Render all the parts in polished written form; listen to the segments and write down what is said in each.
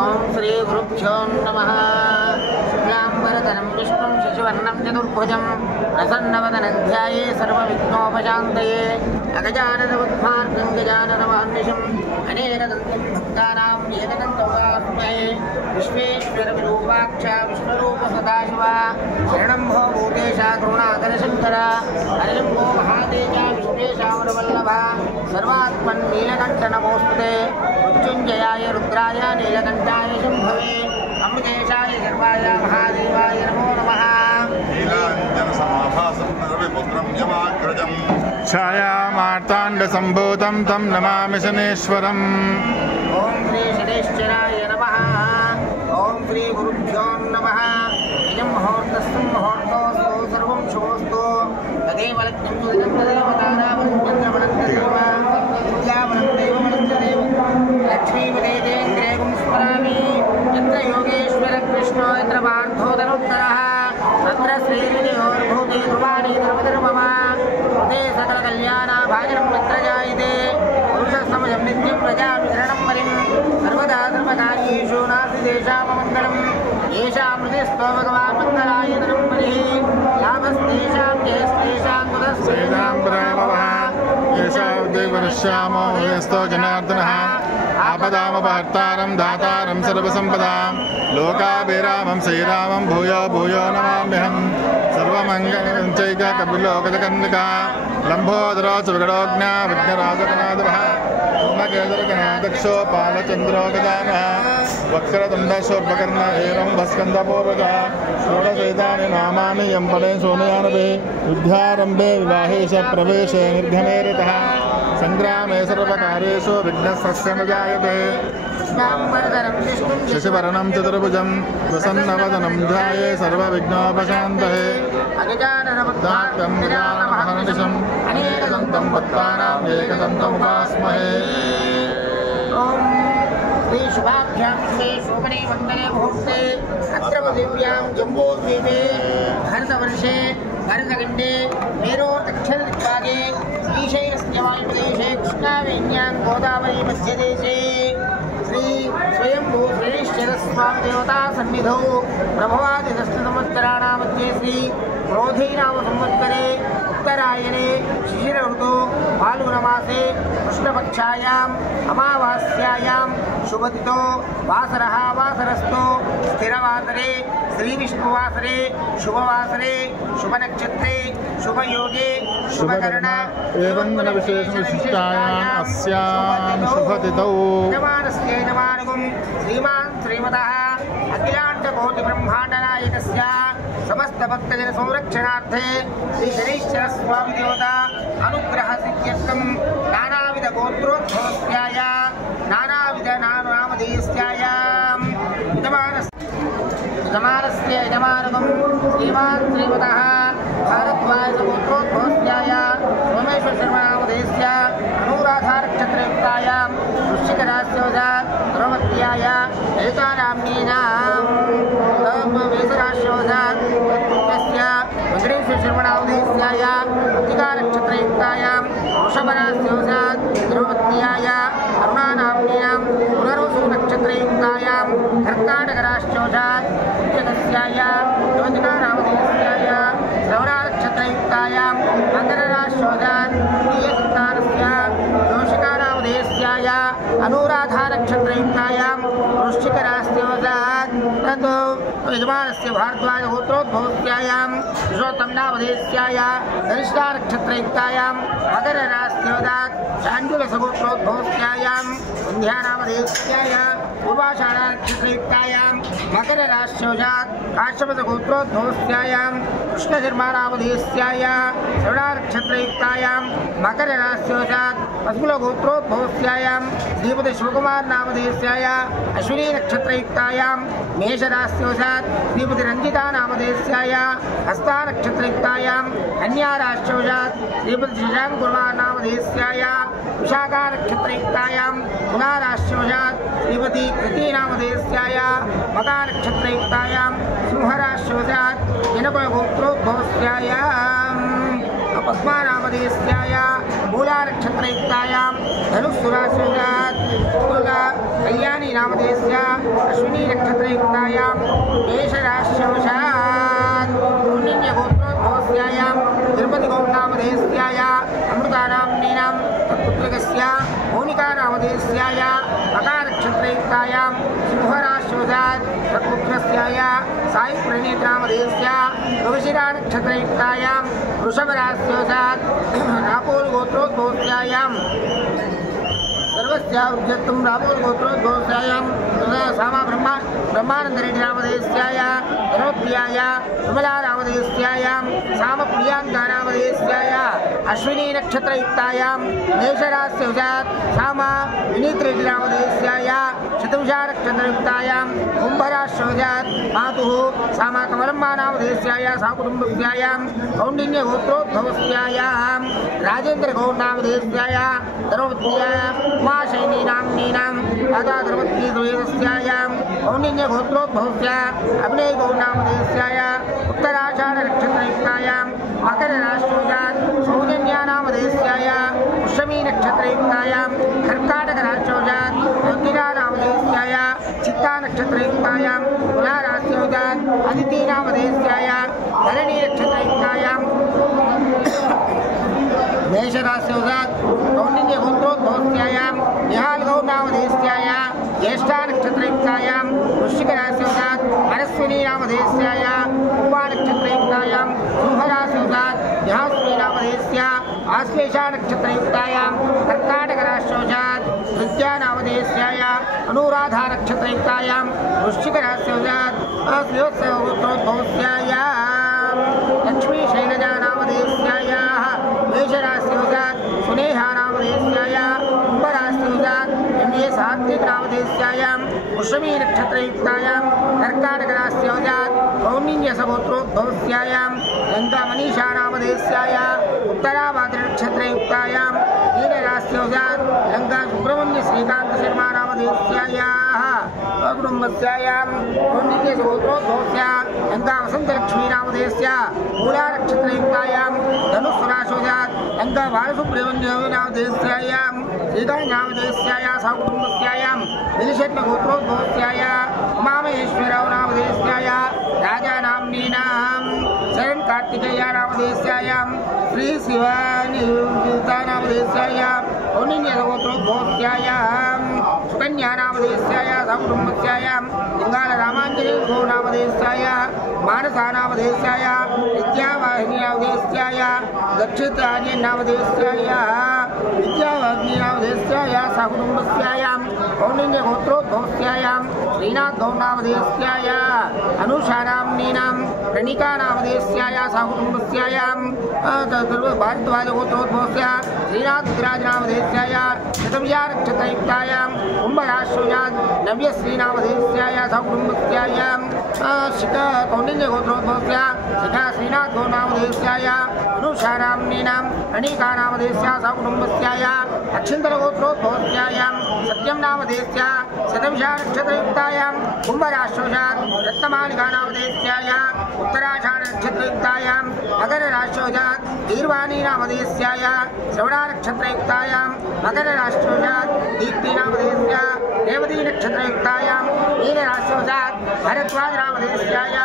ओम श्री गुरुभ्यो नमः। शुक्लांबरधरं विष्णुं शशिवर्णं चतुर्भुजं प्रसन्नवदनं ध्याये सर्वविघ्नोपशान्तये अगजाननपद्मार्कं गजाननमहर्निशम् अनेकदन्तं भक्तानां एकदन्तमुपास्महे। विश्वेश्वरविरूपाक्ष विश्वरूप सदाशिवा शरणं भो भूतेशा करुणाकरशङ्कर हरिशम्भो महातेजा विश्वेशावरवल्लभ सर्वात्मन् नीलकण्ठ नमोऽस्तुते। मृत्युञ्जयाय रुद्राय नीलकण्ठाय शम्भवे अमृतेशाय सर्वाय महादेवाय नमो नमः। छायामार्ताण्डसम्भूतं तं नमामि शनेश्वरम्। ओम श्री शनेश्वराय नमः। ओम श्री गुरुभ्यो नमः। इदं मुहूर्तस्तु मुहूर्तोऽस्तु सर्वं शुभोऽस्तु। तदेव लक्ष्मीं तदेव तारावन्यन्द्रवनन्तदेव पूजावनन्देव लक्ष्मीपदेन्द्रेगुं स्मरामि। यत्र योगेश्वर कृष्णो यत्र पार्थो धनुर्धरः तत्र श्रीविजयोर्भूते ध्रुवाणि ध्रुवधर्मः हृदे सकलकल्याणाभाजनं यत्र जायते पुरुषसमजं नित्यं प्रजामि शरणं बलिं सर्वदा सर्वकार्येषु नास्ति देशाममङ्गलम्। येषां हृदयस्थो भगवान् मङ्गलाय धनं बलिः लाभस्तेषां जयस्तेषां तुदस्तेषां ब्रह्मवः येषा देवनश्यामो हृदयस्थो जनार्दनः आपदामपहर्तारं दातारं सर्वसम्पदां लोकाभिरामं श्रीरामं भूयो भूयो नमाम्यहम्। सर्वमङ्गलं चैककपिलोकजकन्निका लम्बोदरो सुविगडोज्ञा विघ्नराजगणाधवः धूमकेतुर्गणाध्यक्षो बालचन्द्रो गजानः वक्रतुण्डशोर्पकर्ण एवं भस्कन्दपूर्वजः षोडशैतानि नामानि यं पदे सोनयानपि विद्यारम्भे विवाहेश प्रवेशे निर्गमे ऋतः संग्रामे सर्वकार्येषु विघ्नस्य न जायते। शशिवर्णं चतुर्भुजं प्रसन्नवदनं ध्याये सर्वविघ्नोपशान्तये। अगजाननपद्मार्कं गजाननमहर्निशम् अनेकदन्तं भक्तानां एकदन्तमुपास्महे। ओम श्री शुभाभ्यां श्री शोभने मङ्गले मुहूर्ते अत्र पृथिव्यां जम्बूद्वीपे भरतवर्षे भरतखण्डे मेरोर्दक्षिणदिग्भागे ईशैनस्य वायुप्रदेशे कृष्णावेण्यां गोदावरी मध्यदेशे श्री स्वयंभू श्रीश्चरस्वामी देवता सन्निधौ प्रभवादिदशसंवत्सराणां मध्ये श्री क्रोधीनाम संवत्सरे उत्तरायणे शिशिर ऋतु फाल्गुनमासे कृष्णपक्षायाम् अमावास्यायां शुभतिथौ वासरः वासरस्थो स्थिरवासरे श्रीविष्णुवासरे शुभवासरे शुभनक्षत्रे शुभयोगे शुभकरण एवं विशेषविशिष्टायाम् अस्यां शुभतिथौ यजमानस्य यजमानगुं श्रीमान् श्रीमतः अखिलाण्डकोटिब्रह्माण्डनायकस्य समस्तभक्तजन संरक्षणार्थे श्री शनीश्वरस्वामी देवता अनुग्रह सिद्ध्यर्थं नानाविध गोत्रोद्भवस्याय नानाविध नामधेयस्यायां यजमानस्य यजमानगुं श्रीमान् श्रीमतः भारद्वाज गोत्रोद्भवस्याय सोमेश्वर शर्मा नामधेयस्य अनुराधानक्षत्रयुक्तायां वृश्चिकराश्योजात् ध्रुवत्याय एतानाम्नीनां वेसराश्योजात् तत्पुत्रस्य वेङ्कटेश्वर शर्मा नामधेयस्याय कृत्तिकानक्षत्रयुक्तायां वृषभराश्योजात् ध्रुवत्याय अरुणानाम्नीनां पुनर्वसु नक्षत्रयुक्तायां कर्काटकराश्योजात् पुत्रकस्याय ज्योतिका नामधेयस्याय श्रवणानक्षत्रयुक्तायां मकरराश्योजात् प्रियसन्तानस्य जोषिका नामधेयस्याय अनुराधानक्षत्रयुक्तायां वृश्चिकराश्योजात् ततो यजमानस्य भारद्वाज गोत्रोद्भवस्यायां पुरुषोत्तम नामधेयस्याय धनिष्ठानक्षत्रयुक्तायां मकरराश्योजात् शाण्डुलसगोत्रोद्भवस्यायां सन्ध्या नामधेयस्याय पूर्वाषाढानक्षत्रयुक्तायां मकरराश्योजात् काश्यपसगोत्रोद्भवस्यायां कृष्णशर्मा नामधेयस्याय श्रवणानक्षत्रयुक्तायां मकरराश्योजात् पद्मगोत्रोद्भवस्यायां श्रीपति शिवकुमार नामधेयस्याय अश्विनी नक्षत्रयुक्तायां मेषराश्योजात् श्रीपति रंजिता नामधेयस्याय हस्ता नक्षत्रयुक्तायां कन्याराश्योजात् श्रीपति शशांक कुमार नामधेयस्याय विशाखा नक्षत्रयुक्तायां तुलाराश्योजात् श्रीपति कृति नामधेयस्याय मका नक्षत्रयुक्तायां सिंहराश्योजात् जनकुलगोत्रोद्भवस्यायां पद्मानामधेयस्याय मूलानक्षत्रयुक्तायां धनुस्सुराश्रयात् कल्याणी नामधेयस्य अश्विनी नक्षत्रयुक्तायां मेषराश्यवशात् पुण्यगोत्रोद्भवस्यायां तिरुपतिगौरनामधेयस्याय अमृतानाम्नीनां तत्पुत्रकस्य मौनिकानामधेयस्याय मकानक्षत्रयुक्तायां सिंहराश्यवशात् तत्पुत्रस्याय सायुप्रणीतनामधेयस्य ऋषिरानक्षत्रयुक्तायां वृषभराश्यवशात् रापोलगोत्रोद्भवस्यायां सर्वस्यावृद्धत्वं रापोलगोत्रोद्भवस्यायां सामा ब्रह्मानन्दरेड्डिनामधेयस्याय धनोत्प्रियाय विमलानामधेयस्यायां सामप्रियांकानामधेयस्याय अश्विनी नक्षत्रयुक्तायां मेषराश्यवशात् सामा विनीतरेड्डिनामधेयस्याय शतविषा नक्षत्रयुक्तायां कुम्भराश्यवशात् मातुः सामा कमलम्मानामधेयस्याय साकुटुम्बस्यायां कौण्डिन्यगोत्रोद्भवस्यायां राजेन्द्रगौरनामधेयस्याय धनोत्प्रियाय उमाशैनीनाम्नीनां दादा धर्मत्रीद्वयस्यायां कौण्डिन्यगोत्रोद्भवस्य अभिनयगौरनामधेयस्याय उत्तराषाढनक्षत्रयुक्तायां मकरराश्यवशात् सौजन्यानामधेयस्याय पुष्यमी नक्षत्रयुक्तायां कर्काटकराश्यवशात् ज्योतिरानामधेयस्याय चित्तानक्षत्रयुक्तायां तुलाराश्यवशात् अदितीनामधेयस्याय धरणी नक्षत्रयुक्तायां मेषराश्यवशात् कौण्डिन्यगोत्रोद्भवस्यायां निहालगौरनामधेयस्याय ज्येष्ठानक्षत्रयुक्तायां वृश्चिकराश्यवशात् अरस्विनीनामधेयस्याय उपानक्षत्रयुक्तायां सिंहराश्यवशात् न्यास्विनीनामधेयस्य आश्लेषानक्षत्रयुक्तायां कर्काटकराश्यवशात् विद्यानामधेयस्याय अनुराधानक्षत्रयुक्तायां वृश्चिकराश्यवशात् श्रीवत्सगोत्रोद्भवस्यायां लक्ष्मीशैलजानामधेयस्याय मेषराश्यवशात् सुनेहानामधेयस्याय कुम्भराश्यवशात् सात्विकनामधेयस्यायां पुष्यमी नक्षत्रयुक्तायां कर्काटकराश्यवशात् कौण्डिन्यसगोत्रोद्भवस्यायां लङ्कामनीषानामधेयस्याय उत्तराभाद्रनक्षत्रयुक्तायां नीलराश्यवशात् लङ्का सुब्रह्मण्यश्रीकान्तशर्मानामधेयस्याः कुटुम्बस्यायां कौण्डिन्यसगोत्रोद्भवस्य लङ्का वसन्तलक्ष्मीनामधेयस्य मूलानक्षत्रयुक्तायां धनुस्सुराश्यवशात् लङ्का बालसुब्रह्मण्यनामधेयस्यायां श्रीकान्तनामधेयस्याय सहकुटुम्बस्यायां निलिशत्नगोत्रोद्भवस्याय उमामहेश्वरनामधेयस्याय राजानाम्नीनां शरणकार्तिकेयानामधेयस्यायां श्रीशिवानिवृत्तानामधेयस्याय कौण्डिन्यगोत्रोद्भवस्यायां सुकन्यानामधेयस्याय सहकुटुम्बस्यायां लिङ्गालरामाञ्जनेयनामधेयस्याय मानसानामधेयस्याय विद्यावाहिनीनामधेयस्याय दक्षिणान्यनामधेयस्याय विद्यावाहिनीनामधेयस्याय सहकुटुम्बस्यायां कौण्डिन्यगोत्रोद्भवस्यायां श्रीनाथगौरनामधेयस्याय अनुषानाम्नीनां प्रणिकानामधेयस्याय सहकुटुम्बस्यायां भारद्वाजगोत्रोद्भवस्य श्रीनाथराजनामधेयस्याय शतविषानक्षत्रयुक्तायां कुम्भराश्यवशात् नव्यश्रीनामधेयस्याय सहकुटुम्बस्यायां कौण्डिन्यगोत्रोद्भवस्य शिखा श्रीनाथगौरनामधेयस्याय अनुषानाम्नीनां प्रणिकानामधेयस्याय सहकुटुम्बस्याय अक्षिन्तरगोत्रोद्भवस्यायां सत्यंनामधेयस्य शतविषानक्षत्रयुक्तायां कुम्भराश्यवशात् रत्नमालिकानामधेयस्याय उत्तराषाढनक्षत्रयुक्तायां मकरराश्यवशात् गीर्वाणीनामधेयस्याय श्रवणानक्षत्रयुक्तायां मकरराश्यवशात् दीप्तिनामधेयस्य रेवतीनक्षत्रयुक्तायां नीलराश्यवशात् भरद्वाजनामधेयस्याय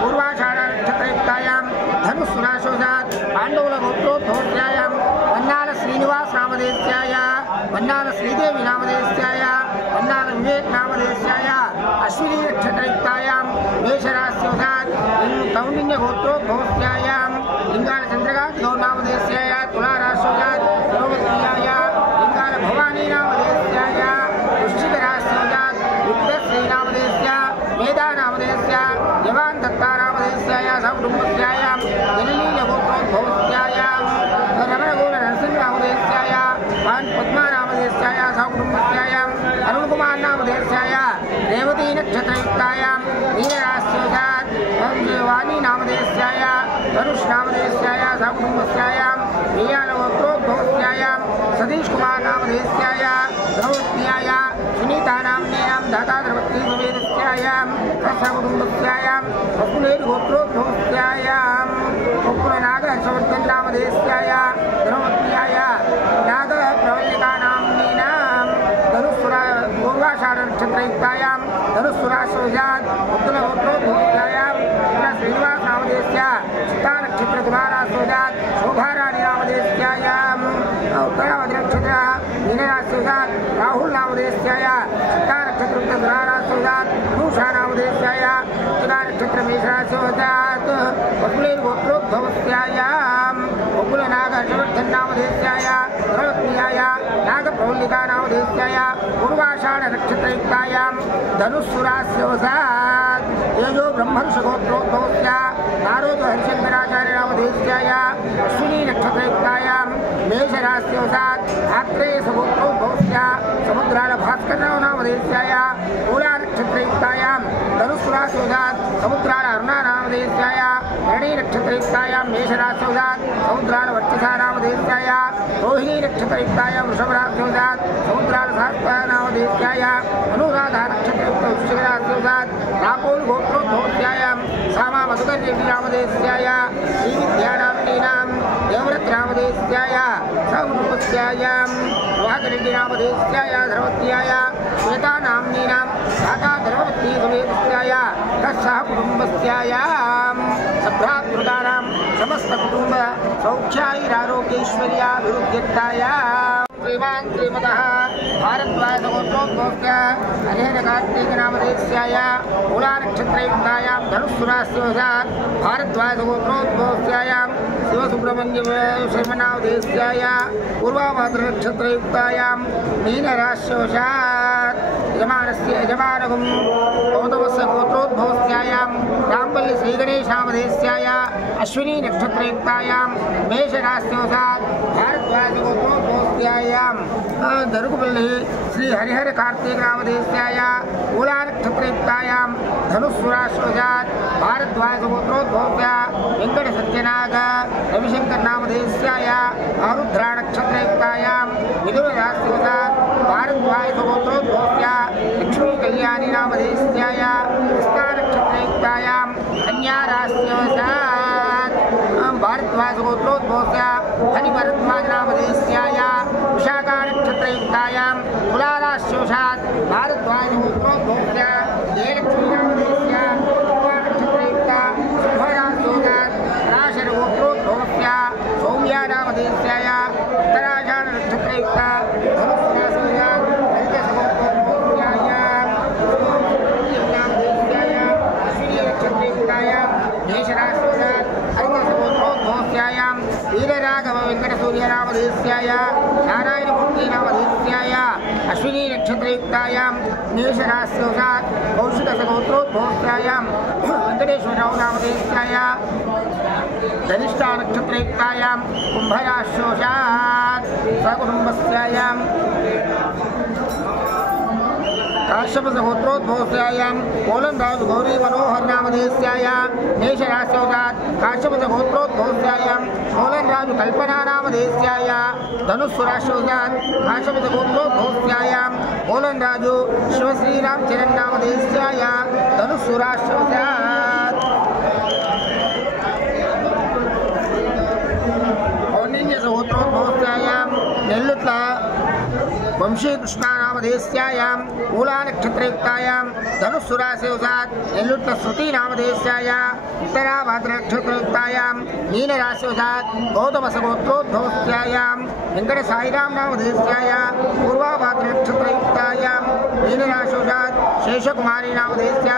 पूर्वाषाढनक्षत्रयुक्तायां धनुस्सुराश्यवशात् पाण्डवगोत्रोद्भवस्यायां वन्नालश्रीनिवासनामधेयस्याय वन्नालश्रीदेवीनामधेयस्याय वन्नालविवेकनामधेयस्याय अश्विनीनक्षत्रयुक्तायां मेषराश्यवशात् कौण्डिन्यगोत्रोद्भवस्यायां लिङ्गालचन्द्रकान्तगौरनामधेयस्याय तुलाराश्यवशात् सर्वप्रियाय लिङ्गालभवानीनामधेयस्याय वृश्चिकराश्यवशात् रुद्रश्रीनामधेयस्य मेधानामधेयस्य यवान्दत्तानामधेयस्याय सहकुटुम्बस्यायां जललीलगोत्रोद्भवस्यायां रमणगौरनरसिंहनामधेयस्याय पद्मानामधेयस्याय सहकुटुम्बस्यायां अरुणकुमारनामधेयस्याय रेवतीनक्षत्रयुक्तायां नीलराश्यवशात् वाणीनामधेयस्याय धनुष्नामधेयस्याय सहकुटुम्बस्यायां नीयालगोत्रोद्भवस्यायां सतीशकुमारनामधेयस्याय धनोत्प्रियाय सुनीतानाम्नीनां दाताधर्मत्रीद्वयस्यायां सहकुटुम्बस्यायां वसुलेर्गोत्रोद्भवस्यायां कुकुरनागहर्ष हर्षवर्धन नामधेयस्याय धर्मपत्न्याय नागप्रवल्लिकानाम्नीनां धनुस्सुरा पूर्वाषाढ नक्षत्रयुक्तायां धनुस्सुराश्वजात् उत्तरगोत्रोद्भवत्यायां श्रीनिवास नामधेयस्य चित्ता नक्षत्रकुमाराश्वजात् शोभाराणि नामधेयस्यायां उत्तरावधि नक्षत्र मीनराश्वजात् राहुल नामधेयस्याय चित्ता नक्षत्रकुमाराश्वजात् अनुषा नामधेयस्याय चित्ता नक्षत्र मेषराश्वजात् वकुलेर्गोत्रोद्भवस्यायां वकुलनाग हर्षवर्धन नामधेयस्याय धर्मपत्न्याय नागप्रवल्लिका नामधेयस्याय पूर्वाषाढ नक्षत्रयुक्तायां धनुस्सुराश्वजात् तेजो ब्रह्मर्षगोत्रोद्भवस्य नारोद हरिशंकराचार्य नामधेयस्याय अश्विनी नक्षत्रयुक्तायां मेषराश्वजात् आत्रेयसगोत्रोद्भवस्य समुद्राल भास्कर नामधेयस्याय मूला नक्षत्रयुक्तायां धनुस्सुराश्वजात् समुद्राल अरुणा नामधेयस्याय भरणी नक्षत्रयुक्तायां मेषराश्वजात् समुद्राल वर्चसा नामधेयस्याय रोहिणी नक्षत्रयुक्तायां वृषभराश्वजात् समुद्राल सहस्र नामधेयस्याय अनुराधा नक्षत्रयुक्त वृश्चिकराश्वजात् रापोल गोत्रोद्भवस्यायां सामा मधुकर्येटी नामधेयस्याय श्रीविद्यानाम्नीनां देवव्रत नामधेयस्याय सकुटुम्बस्यायां वाकरेड्डी नामधेयस्याय धर्मपत्न्याय श्वेता नाम्नीनां दाता धर्मपत्नी समेतस्याय तस्सह कुटुम्बस्यायां सभ्रातृकानां समस्त कुटुम्ब सौख्याैरारोग्यैश्वर्याभिवृद्ध्यर्थाय श्रीमान् श्रीमतः भारद्वाजगोत्रोद्भवस्य अनेन कार्तिक नामधेयस्याय मूला नक्षत्रयुक्तायां धनुस्सुराश्वजात् भारद्वाजगोत्रोद्भवस्यायां शिवसुब्रह्मण्य शर्मनामधेयस्याय पूर्वाभाद्र नक्षत्रयुक्तायां मीनराश्वजात् यजमानगुं गौतमस्य गोत्रोद्भवस्यायां रामपल्ली श्रीगणेशनामधेयस्याय अश्विनी नक्षत्रयुक्तायां मेषराश्वजात् भारद्वाजगोत्रोद्भवस्यायां दरुकुपल्ली श्री हरिहर कार्तिक नामधेयस्याय मूला नक्षत्रयुक्तायां धनुस्सुराश्वजात् भारद्वाजगोत्रोद्भवस्य वेंकट सत्यनाग रविशंकर नामधेयस्याय आरुद्रा नक्षत्रयुक्तायां मिथुनराश्वजात् भारद्वाजगोत्रोद्भवस्य लक्ष्मी कल्याणी नामधेयस्याय हस्ता नक्षत्रयुक्तायां कन्याराश्वजात् भारद्वाजगोत्रोद्भवस्य हरिभरद्वाज नामधेयस्याय विशाखा नक्षत्रयुक्तायां तुलाराश्वजात् भारद्वाजगोत्रोद्भवस्य जयलक्ष्मी नामधेयस्य नक्षत्रयुक्ता शुभराश्वजात् पराशरगोत्रोद्भवस्य सौम्या नामधेयस्याय उत्तराषाढ नक्षत्रयुक्ता धनुस्सुराश्वजात् हरितसगोत्रोद्भवस्याय नामधेयस्याय अश्विनी नक्षत्रयुक्ताय मेषराश्वजात् हरितसगोत्रोद्भवस्यायां वीरराघव वेंकटसूर्य नामधेयस्याय नारायणमूर्ति नामधेयस्याय अश्विनी नक्षत्रयुक्तायां मेषराश्वजात् कौशिकसगोत्रोद्भवस्यायां वेंकटेश्वरराव नामधेयस्याय धनिष्ठा नक्षत्रयुक्तायां कुंभराश्वजात् सकुटुम्बस्यायां काश्यपसगोत्रोद्भवस्यायां कोलंराज गौरी मनोहर नामधेयस्याय मेषराश्वजात् काश्यपसगोत्रोद्भवस्यायां कोलंराज कल्पना नामधेयस्याय धनुस्सुराश्वजात् काश्यपसगोत्रोद्भवस्यायां कोलंराजु शिवश्रीरामचरण नामधेयस्याय धनुस्सुराश्वजात् औन्नन्यसगोत्रोद्भवस्यायां नेल्लुट्ल वंशी कृष्णा नामधेयस्यायां मूला नक्षत्रयुक्तायां धनुस्सुराश्वजात् नेल्लुट्ल श्रुति नामधेयस्याय उत्तराभाद्र नक्षत्रयुक्तायां मीनराश्वजात् गौतमसगोत्रोद्भवस्यायां वेंकटसाईराम नामधेयस्याय पूर्वाभाद्र नक्षत्रयुक्तायां मीनराश्वजात् शेषकुमारी नामधेयस्य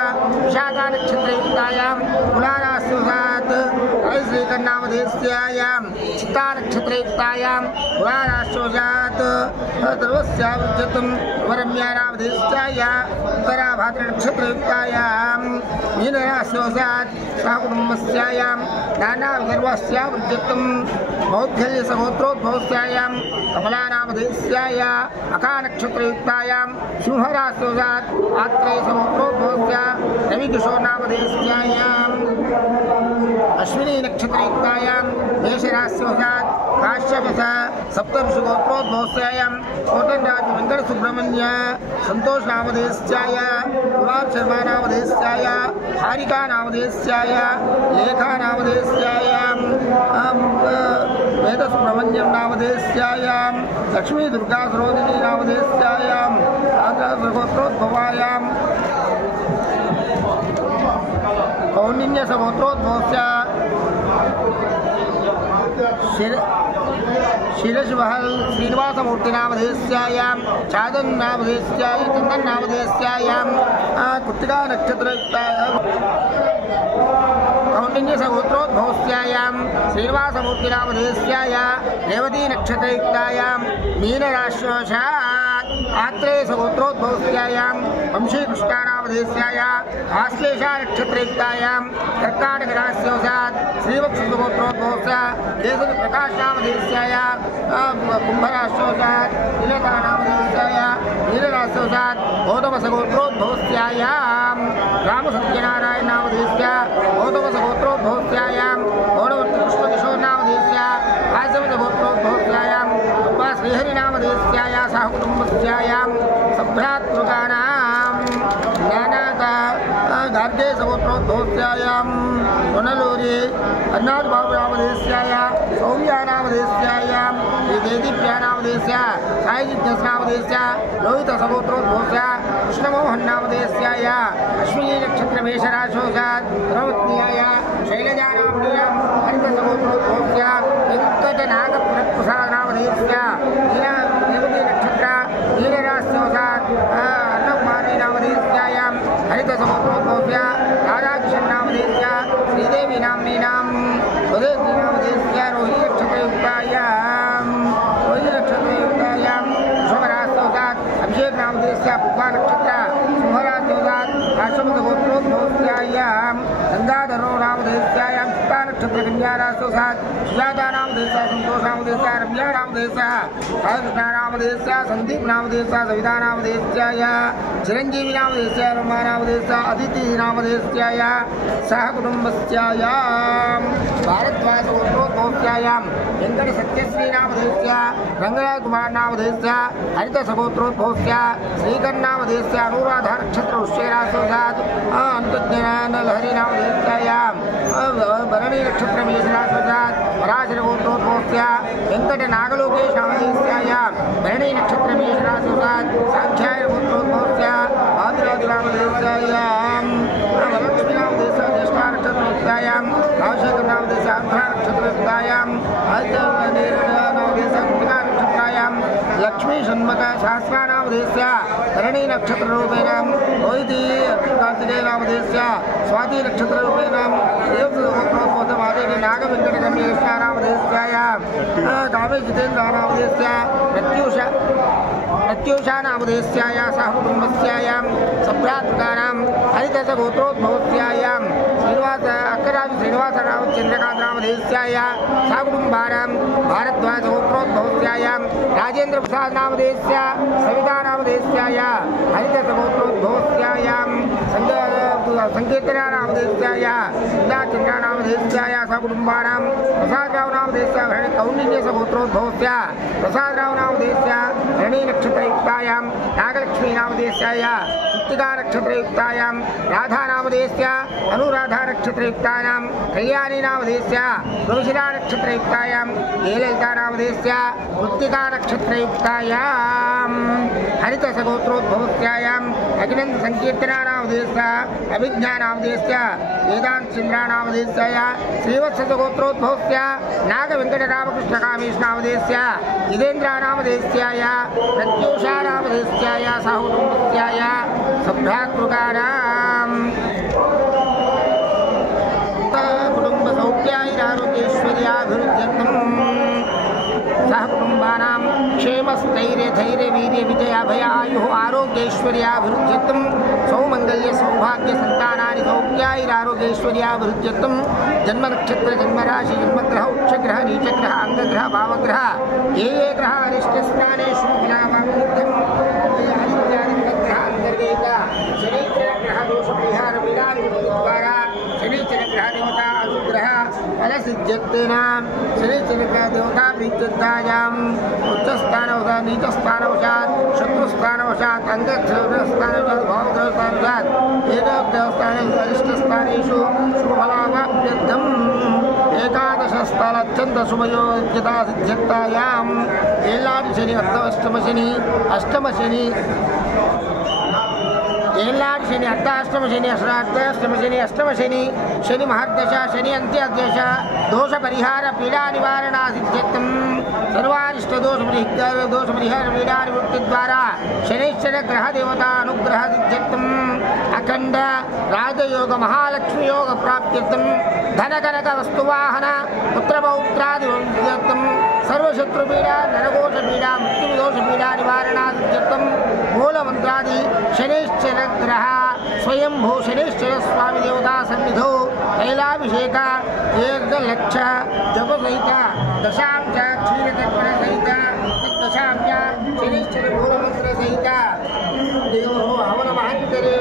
विशाखा नक्षत्रयुक्तायां तुलाराश्वजात् श्रीकर नामधेयस्यायां चित्ता नक्षत्रयुक्तायां तुलाराश्वजात् सर्वस्यावृद्धतं वरम्या नामधेयस्याय उत्तराभाद्र नक्षत्रयुक्तायां मीनराश्वजात् सहकुटुम्बस्यायां नानाविगर्वस्यावृद्धतं मौद्गल्यसगोत्रोद्भवस्यायां कमला नामधेयस्याय अका नक्षत्रयुक्तायां सिंहराश्वजात् आत्रेयसगोत्रोद्भवस्य रविकिशोर नामधेयस्यायां अश्विनी नक्षत्रयुक्तायां मेषराश्वजात् काश्यपस सप्तऋषिगोत्रोद्भवस्यायां कोटनराज वेंकट सुब्रह्मण्य संतोष नामधेयस्याय कुमार शर्मा नामधेयस्याय हारिका नामधेयस्याय लेखा नामधेयस्याय वेदसुब्रह्मण्यं नामधेयस्यायां लक्ष्मी दुर्गा सरोजिनी नामधेयस्यायां गोत्रोद्भवायां कौंडिन्यसगोत्रोद्भवस्य शिरशिवहल श्रीनिवासमूर्ति नामधेयस्यायां चादन नामधेयस्यायां चंदन नामधेयस्यायां कृत्तिका नक्षत्रयुक्तायां कौंडिन्यसगोत्रोद्भवस्यायां श्रीनिवासमूर्ति नामधेयस्यायां रेवती नक्षत्रयुक्तायां मीनराश्योषात् आत्रेयसगोत्रोद्भवस्यायां वंशीकृष्णा नामधेयस्यायां आश्लेषा नक्षत्रयुक्तायां कर्काटकराश्योषात् श्रीवक्षसगोत्रोद्भवस्य केशवप्रकाश नामधेयस्यायां कुम्भराश्योषात् नीलता नामधेयस्यायां नीलराश्योषात् गौतमसगोत्रोद्भवस्यायां रामसत्यनारायण नामधेयस्य गौतमसगोत्रोद्भवस्यायां गौरवर्तकृष्णकिशोर नामधेयस्य भास्वतगोत्रोद्भवस्यायां श्रीहरि नामधेयस्यायां सह कुटुम्बस्यायां सभ्रातृकानां नानाता गार्गे सगोत्रोद्भवस्यायां वनलूरि अन्नाथबाबु नामधेयस्यायां सौम्या नामधेयस्यायां श्रीदेदीप्या नामधेयस्य साईजिज्ञास नामधेयस्य लोहितसगोत्रोद्भवस्य कृष्णमोहन नामधेयस्यायां अश्विनी नक्षत्रमेषराशोषात् धर्मपत्न्यायां शैलजा नामधेयां हरितसगोत्रोद्भवस्य वेङ्कटनागप्रसाद नामधेयस्य रेवती नक्षत्र नीलराश्योषात् अन्नकुमारी नामधेयस्यायां हरितसगोत्रोद्भवस्य राधाकृष्ण नामधेयस्य श्रीदेवी नाम्नीनां वदेवी नामधेयस्य रोहिणी नक्षत्रयुक्तायां शुभराश्योषात् अभिषेक नामधेयस्य पुष्पा नक्षत्र शुभराश्योषात् राष्ट्रपतिगोत्रोद्भवस्यायां गंगाधरो नामधेयस्यायां चित्ता नक्षत्र कन्याराश्योषात् सुजाता नामधेयस्य संतोष नामधेयस्य रम्या नामधेयस्य कृष्णा नामधेयस्य संदीप नामधेयस्य सविता नामधेयस्यायां चिरंजीवी नामधेयस्य रमा नामधेयस्य अदिति नामधेयस्यायां सह कुटुम्बस्यायां भारद्वाजगोत्रोद्भवस्यायां वेंकट सत्यश्री नामधेयस्य रंगराज कुमार नामधेयस्य हरितसगोत्रोद्भवस्य श्रीकर नामधेयस्य अनुराधा नक्षत्र वृश्चिकराश्योषात् अंतज्ञानलहरी नामधेयस्यायां भरणी नक्षत्र मेषराश्योषात् पराशरगोत्रोद्भवस्य वेंकट नागलोकेश नामधेयस्यायां भरणी नक्षत्र मेषराश्योषात् साख्यायन गोत्रोद्भवस्य आदिराज नामधेयस्यायां वरलक्ष्मी नामधेयस्य ज्येष्ठा नक्षत्रयुक्तायां राजशेखर नामधेयस्य आर्द्रा नक्षत्रयुक्तायां नामधेयस्य कृतिका नक्षत्रायां लक्ष्मी षण्मुख शास्त्रा नामधेयस्य धरणी नक्षत्ररूपेण रोहिती कार्तिकेय नामधेयस्य स्वाति नक्षत्ररूपेण देवसगोत्रोद्भवस्य नागवेङ्कटगम्येष्ठा नामधेयस्यायां कामे जितेन्द्र नामधेयस्य प्रत्यूषा नामधेयस्यायां सह कुटुम्बस्यायां सभ्रातृकानां हरितसगोत्रोद्भवस्यायां श्रीनिवास अक्कराजु श्रीनिवास चंद्रकांत नामधेयस्यायां सह कुटुम्बानां भारद्वाजगोत्रोद्भवस्यायां राजेन्द्र प्रसाद नामधेयस्य सविता नामधेयस्यायां हरितसगोत्रोद्भवस्यायां संकीर्तना नामधेयस्यायां चंद्रा नामधेयस्यायां सह कुटुम्बानां प्रसादराव नामधेयस्य कौंडिन्यसगोत्रोद्भवस्य प्रसादराव नामधेयस्य भरणी नक्षत्रयुक्तायां नागलक्ष्मी नामधेयस्यायां कृत्तिका नक्षत्रयुक्तायां राधा नामधेयस्य अनुराधा नक्षत्रयुक्तायां कल्याणी नामधेयस्य रोहिणी नक्षत्रयुक्तायां हेललिता नामधेयस्य कृत्तिका नक्षत्रयुक्तायां हरितसगोत्रोद्भवस्यायां अखिलेन्द्र संकीर्तना नामधेयस्य अभिज्ञा नामधेयस्य वेदांत चंद्रा नामधेयस्यायां श्रीवत्सगोत्रोद्भवस्य नागवेङ्कटरामकृष्णकामेश नामधेयस्य जितेन्द्र नामधेयस्यायां प्रत्यूषा नामधेयस्यायां सह कुटुम्बस्यायां सभ्रातृकानां कुटुम्बसौख्याैरारोग्यैश्वर्याभिवृद्ध्यर्थं सह कुटुम्बानां क्षेमस्थैर्य धैर्य वीर्य विजय अभय आयुः आरोग्यैश्वर्याभिवृद्ध्यर्थं सौमंगल्य सौभाग्य संतानानि सौख्याैरारोग्यैश्वर्याभिवृद्ध्यर्थं जन्म नक्षत्र जन्मराशि जन्मग्रह उच्चग्रह नीचग्रह अंगग्रह भावग्रह ये ग्रह अरिष्टस्थानेषु फलावाप्त्यर्थं आदित्यादिग्रह अंतर्गेत शनिग्रह दोषपरिहार विनाविद्वारा शनिचरग्रह देवता अनुग्रह फलसिद्ध्यर्थेन शनिचरग्रह देवता प्रीत्यर्थायां उच्चस्थानवशात् नीचस्थानवशात् शत्रुस्थानवशात् अंगस्थानवशात् भावग्रहस्थानवशात् एकग्रहस्थानेषु अरिष्टस्थानेषु शुभफलावाप्त्यर्थं एकादशस्थानत्यन्त शुभयोग्यता सिद्ध्यतायाम् एल्लाडि शनि अष्टम शनि ఏళ్ళాడి శని అర్ధాష్టమ శని అష్టాష్టమ శని అష్టమ శని శని మహర్దశ శని అంత్యదశ దోష పరిహార పీడా నివారణ సిద్ధ్యర్థం సర్వారిష్ట దోష పరిహార పీడా నివృత్తి ద్వారా శనైశ్చర గ్రహ దేవత అనుగ్రహ సిద్ధ్యర్థం అఖండ రాజయోగ మహాలక్ష్మి యోగ ప్రాప్త్యర్థం ధన కనక వస్తువాహన పుత్రపౌత్రాది సిద్ధ్యర్థం సర్వశత్రుపీడా నరకోశ పీడా మృత్యుదోష పీడా నివారణ సిద్ధ్యర్థం మూలమంత్రాది శనైశ్చర ग्रह स्वयंभू शनेश्वर स्वामी देवता सन्निधौ तैलाभिषेक 1 लक्ष जप सहित दशांश क्षीरतर्पण सहित दशांश शनेश्वर मूलमंत्र सहित देव हवन महांतरे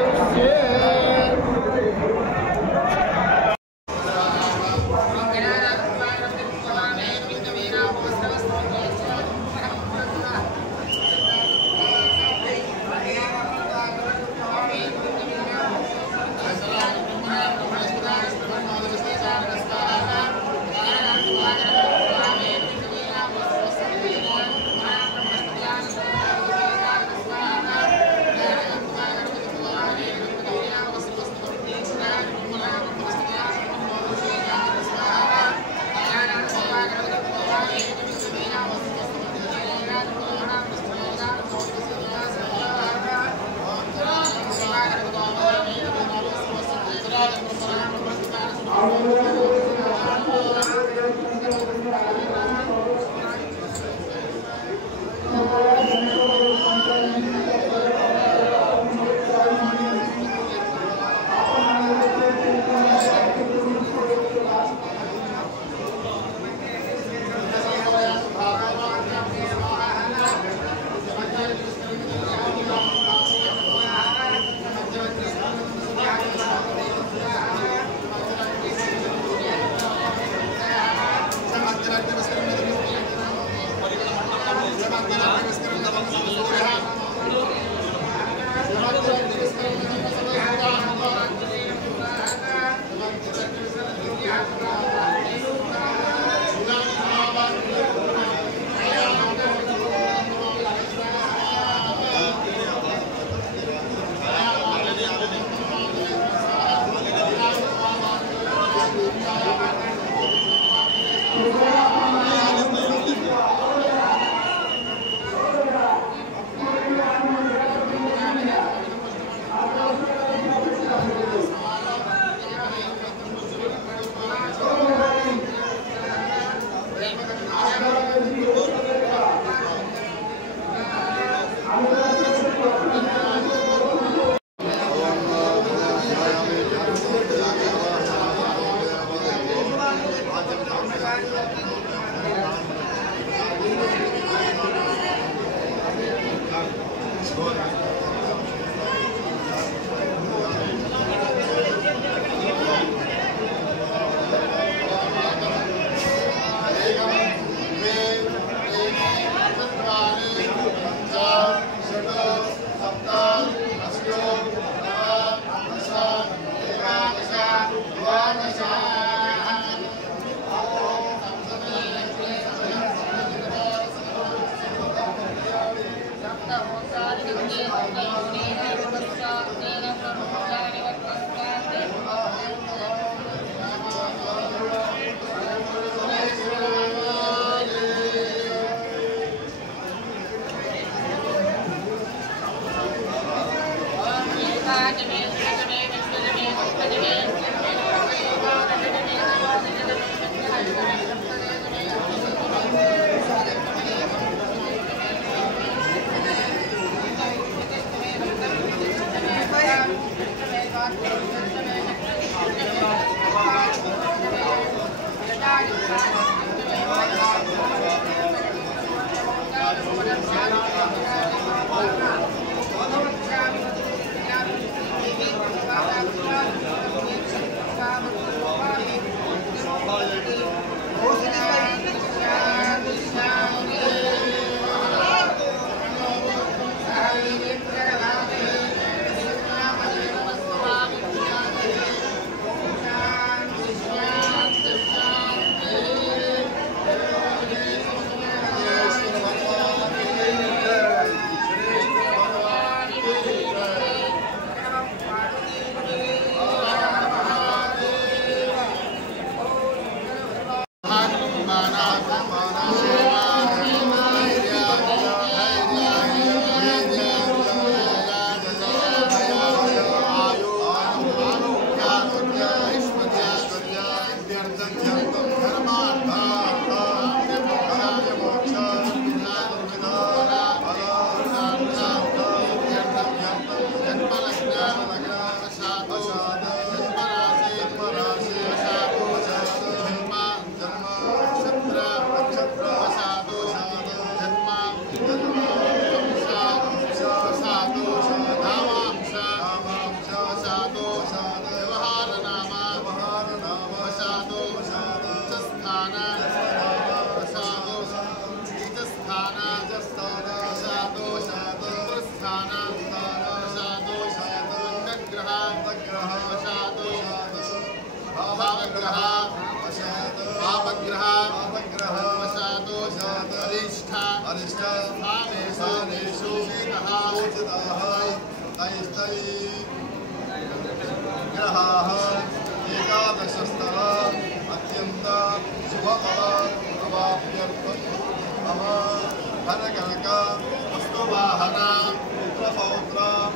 Thank you. Hãy subscribe cho kênh Ghiền Mì Gõ để không bỏ lỡ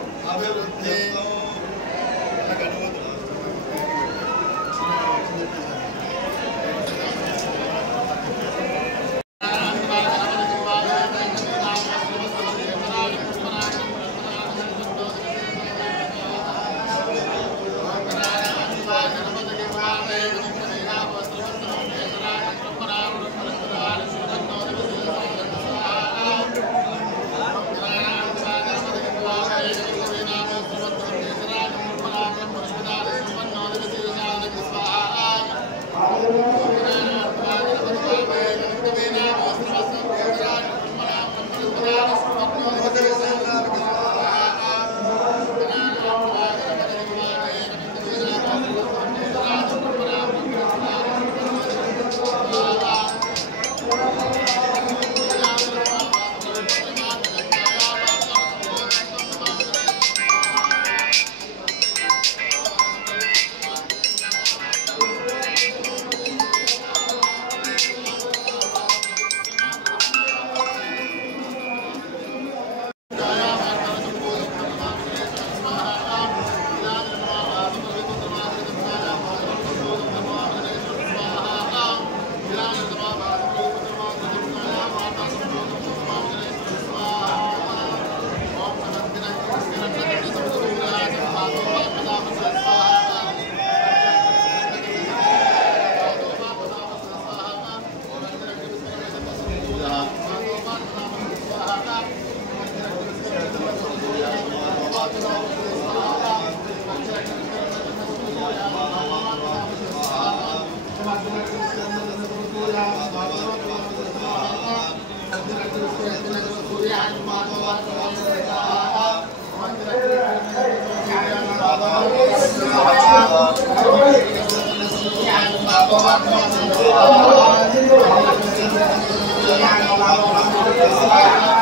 những video hấp dẫn.